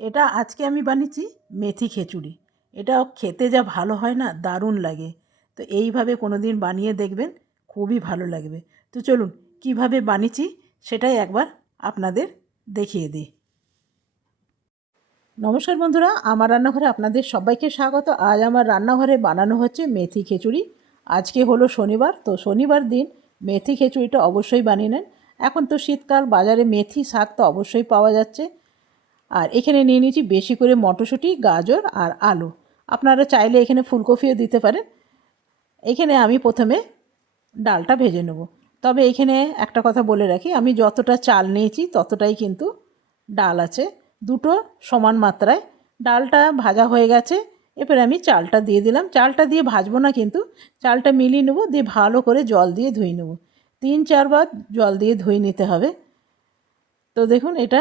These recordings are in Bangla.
এটা আজকে আমি বানিয়েছি মেথি খিচুড়ি। এটা খেতে যা ভালো হয় না, দারুণ লাগে। তো এইভাবে কোনো দিন বানিয়ে দেখবেন, খুবই ভালো লাগবে। তো চলুন, কীভাবে বানিয়েছি সেটাই একবার আপনাদের দেখিয়ে দিই। নমস্কার বন্ধুরা, আমার রান্নাঘরে আপনাদের সবাইকে স্বাগত। আজ আমার রান্নাঘরে বানানো হচ্ছে মেথি খিচুড়ি। আজকে হলো শনিবার, তো শনিবার দিন মেথি খিচুড়িটা অবশ্যই বানিয়ে নেন। এখন তো শীতকাল, বাজারে মেথি শাক তো অবশ্যই পাওয়া যাচ্ছে। আর এখানে নিয়ে নিয়েছি বেশি করে মটরশুঁটি, গাজর আর আলু। আপনারা চাইলে এখানে ফুলকপিও দিতে পারেন। এখানে আমি প্রথমে ডালটা ভেজে নেব। তবে এখানে একটা কথা বলে রাখি, আমি যতটা চাল নিয়েছি ততটাই কিন্তু ডাল আছে। দুটো সমান মাত্রায়। ডালটা ভাজা হয়ে গেছে, এরপরে আমি চালটা দিয়ে দিলাম। চালটা দিয়ে ভাজবো না কিন্তু, চালটা মিলিয়ে নেব, দিয়ে ভালো করে জল দিয়ে ধুয়ে নেব। তিন চারবার জল দিয়ে ধুয়ে নিতে হবে। তো দেখুন, এটা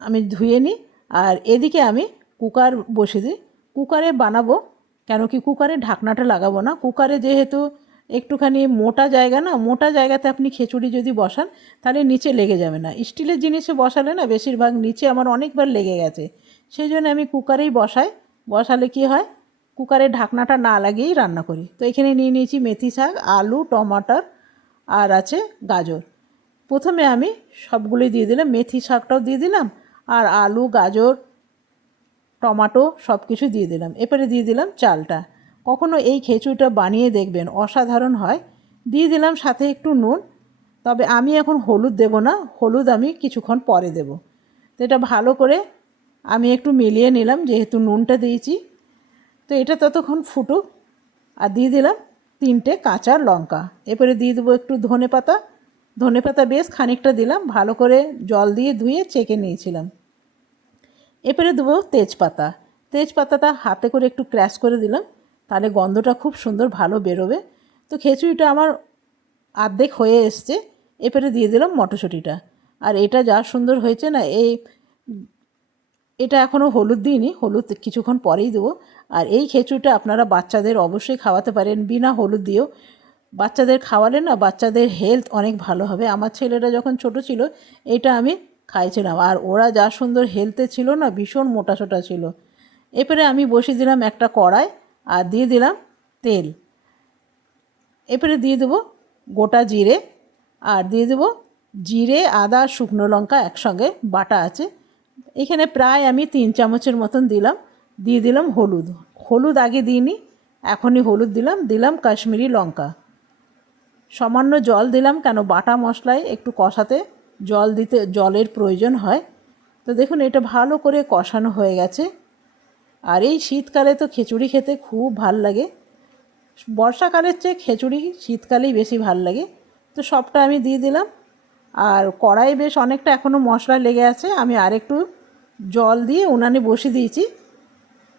আমি ধুয়ে নিই, আর এদিকে আমি কুকার বসে দিই। কুকারে বানাবো, কেন কি কুকারে ঢাকনাটা লাগাবো না। কুকারে যেহেতু একটুখানি মোটা জায়গা না, মোটা জায়গাতে আপনি খিচুড়ি যদি বসান, তাহলে নিচে লেগে যাবে না। স্টিলের জিনিসে বসালে না, বেশিরভাগ নিচে আমার অনেকবার লেগে গেছে। সেই জন্য আমি কুকারেই বসাই। বসালে কি হয়? কুকারে ঢাকনাটা না লাগিয়েই রান্না করি। তো এখানে নিয়ে নিয়েছি মেথি শাক, আলু, টমাটার, আর আছে গাজর। প্রথমে আমি সবগুলোই দিয়ে দিলাম, মেথি শাকটাও দিয়ে দিলাম আর আলু, গাজর, টমাটো সব কিছু দিয়ে দিলাম। এরপরে দিয়ে দিলাম চালটা। কখনো এই খিচুড়িটা বানিয়ে দেখবেন, অসাধারণ হয়। দিয়ে দিলাম সাথে একটু নুন। তবে আমি এখন হলুদ দেব না, হলুদ আমি কিছুক্ষণ পরে দেব। তো এটা ভালো করে আমি একটু মিলিয়ে নিলাম, যেহেতু নুনটা দিয়েছি। তো এটা ততক্ষণ ফুটুক। আর দিয়ে দিলাম তিনটে কাঁচা লঙ্কা। এরপরে দিয়ে দেবো একটু ধনে পাতা ধনে পাতা বেশ খানিকটা দিলাম, ভালো করে জল দিয়ে ধুয়ে চেকে নিয়েছিলাম। এরপরে দেবো তেজপাতা। তেজপাতাটা হাতে করে একটু ক্র্যাশ করে দিলাম, তাহলে গন্ধটা খুব সুন্দর ভালো বেরোবে। তো খিচুড়িটা আমার আর্ধেক হয়ে এসছে, এরপরে দিয়ে দিলাম মটরশুঁটিটা। আর এটা যা সুন্দর হয়েছে না, এই এটা এখনও হলুদ দিইনি, হলুদ কিছুক্ষণ পরেই দেবো। আর এই খিচুড়িটা আপনারা বাচ্চাদের অবশ্যই খাওয়াতে পারেন, বিনা হলুদ দিয়েও। বাচ্চাদের খাওয়ালে না বাচ্চাদের হেলথ অনেক ভালো হবে। আমার ছেলেরা যখন ছোট ছিল, এটা আমি খাইছিলাম আর ওরা যা সুন্দর হেলথে ছিল না, ভীষণ মোটা সোটা ছিল। এরপরে আমি বসিয়ে দিলাম একটা কড়াই আর দিয়ে দিলাম তেল। এরপরে দিয়ে দেবো গোটা জিরে আর দিয়ে দেবো জিরে, আদা, শুকনো লঙ্কা একসঙ্গে, বাটা আছে। এখানে প্রায় আমি তিন চামচের মতন দিলাম। দিয়ে দিলাম হলুদ। হলুদ আগে দিইনি, এখনই হলুদ দিলাম। দিলাম কাশ্মীরি লঙ্কা। সামান্য জল দিলাম কেন বাটা মশলায় একটু কষাতে। জল দিতে, জলের প্রয়োজন হয়। তো দেখুন, এটা ভালো করে কষানো হয়ে গেছে। আর এই শীতকালে তো খিচুড়ি খেতে খুব ভালো লাগে। বর্ষাকালের চেয়ে খিচুড়ি শীতকালেই বেশি ভালো লাগে। তো সবটা আমি দিয়ে দিলাম। আর কড়াই বেশ অনেকটা এখনও মশলা লেগে আছে। আমি আরেকটু জল দিয়ে উনানে বসিয়ে দিয়েছি।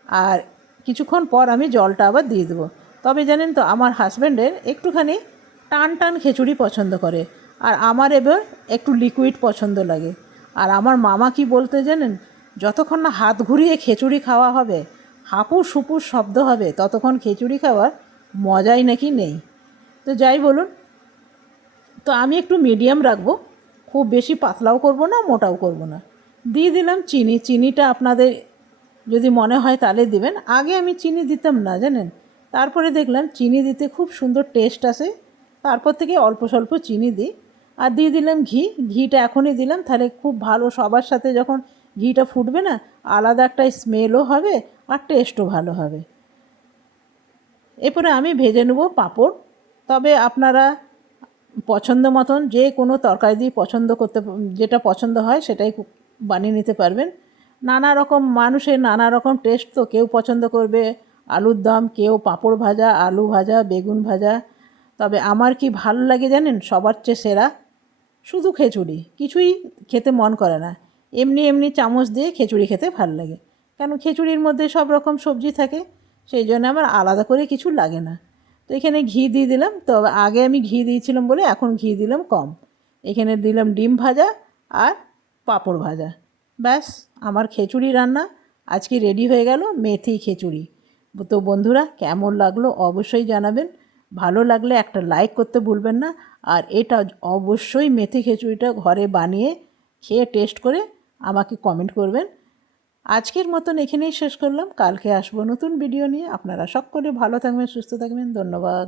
আর কিছুক্ষণ পর আমি জলটা আবার দিয়ে দেবো। তবে জানেন তো, আমার হাজব্যান্ডের একটুখানি টান টান খিচুড়ি পছন্দ করে। আর আমার এবার একটু লিকুইড পছন্দ লাগে। আর আমার মামা কি বলতে জানেন? যতক্ষণ না হাত ঘুরিয়ে খিচুড়ি খাওয়া হবে হাঁপুর সুপুর শব্দ হবে, ততক্ষণ খিচুড়ি খাওয়ার মজাই নাকি নেই। তো যাই বলুন, তো আমি একটু মিডিয়াম রাখব, খুব বেশি পাতলাও করব না, মোটাও করব না। দিয়ে দিলাম চিনি। চিনিটা আপনাদের যদি মনে হয় তাহলে দিবেন। আগে আমি চিনি দিতাম না জানেন? তারপরে দেখলাম চিনি দিতে খুব সুন্দর টেস্ট আসে। তারপর থেকে অল্প স্বল্প চিনি দিই। আর দিয়ে দিলাম ঘি। ঘিটা এখনই দিলাম। তাহলে খুব ভালো সবার সাথে যখন ঘিটা ফুটবে না, আলাদা একটা স্মেলও হবে আর টেস্টও ভালো হবে। এরপরে আমি ভেজে নেব পাঁপড়। তবে আপনারা পছন্দ মতন যে কোনো তরকারি দিয়ে পছন্দ করতে, যেটা পছন্দ হয় সেটাই বানিয়ে নিতে পারবেন। নানা রকম মানুষের নানা রকম টেস্ট তো কেউ পছন্দ করবে। আলুর দম, কেউ পাঁপড় ভাজা, আলু ভাজা, বেগুন ভাজা। তবে আমার কি ভালো লাগে জানেন? সবার চেয়ে সেরা শুধু খিচুড়ি, কিছুই খেতে মন করে না। এমনি এমনি চামচ দিয়ে খিচুড়ি খেতে ভালো লাগে। কেন খিচুড়ির মধ্যে সব রকম সবজি থাকে, সেই জন্য আমার আলাদা করে কিছু লাগে না। তো এখানে ঘি দিয়ে দিলাম তো আগে আমি ঘি দিয়েছিলাম বলে এখন ঘি দিলাম কম। এখানে দিলাম ডিম ভাজা আর পাঁপড় ভাজা। ব্যাস, আমার খিচুড়ি রান্না আজকে রেডি হয়ে গেল মেথি খিচুড়ি। তো বন্ধুরা, কেমন লাগল অবশ্যই জানাবেন। ভালো লাগলে একটা লাইক করতে ভুলবেন না। আর এটা অবশ্যই মেথি খিচুড়িটা ঘরে বানিয়ে খেয়ে টেস্ট করে আমাকে কমেন্ট করবেন। আজকের মতন এখানেই শেষ করলাম। কালকে আসব নতুন ভিডিও নিয়ে। আপনারা সকলে ভালো থাকবেন, সুস্থ থাকবেন। ধন্যবাদ।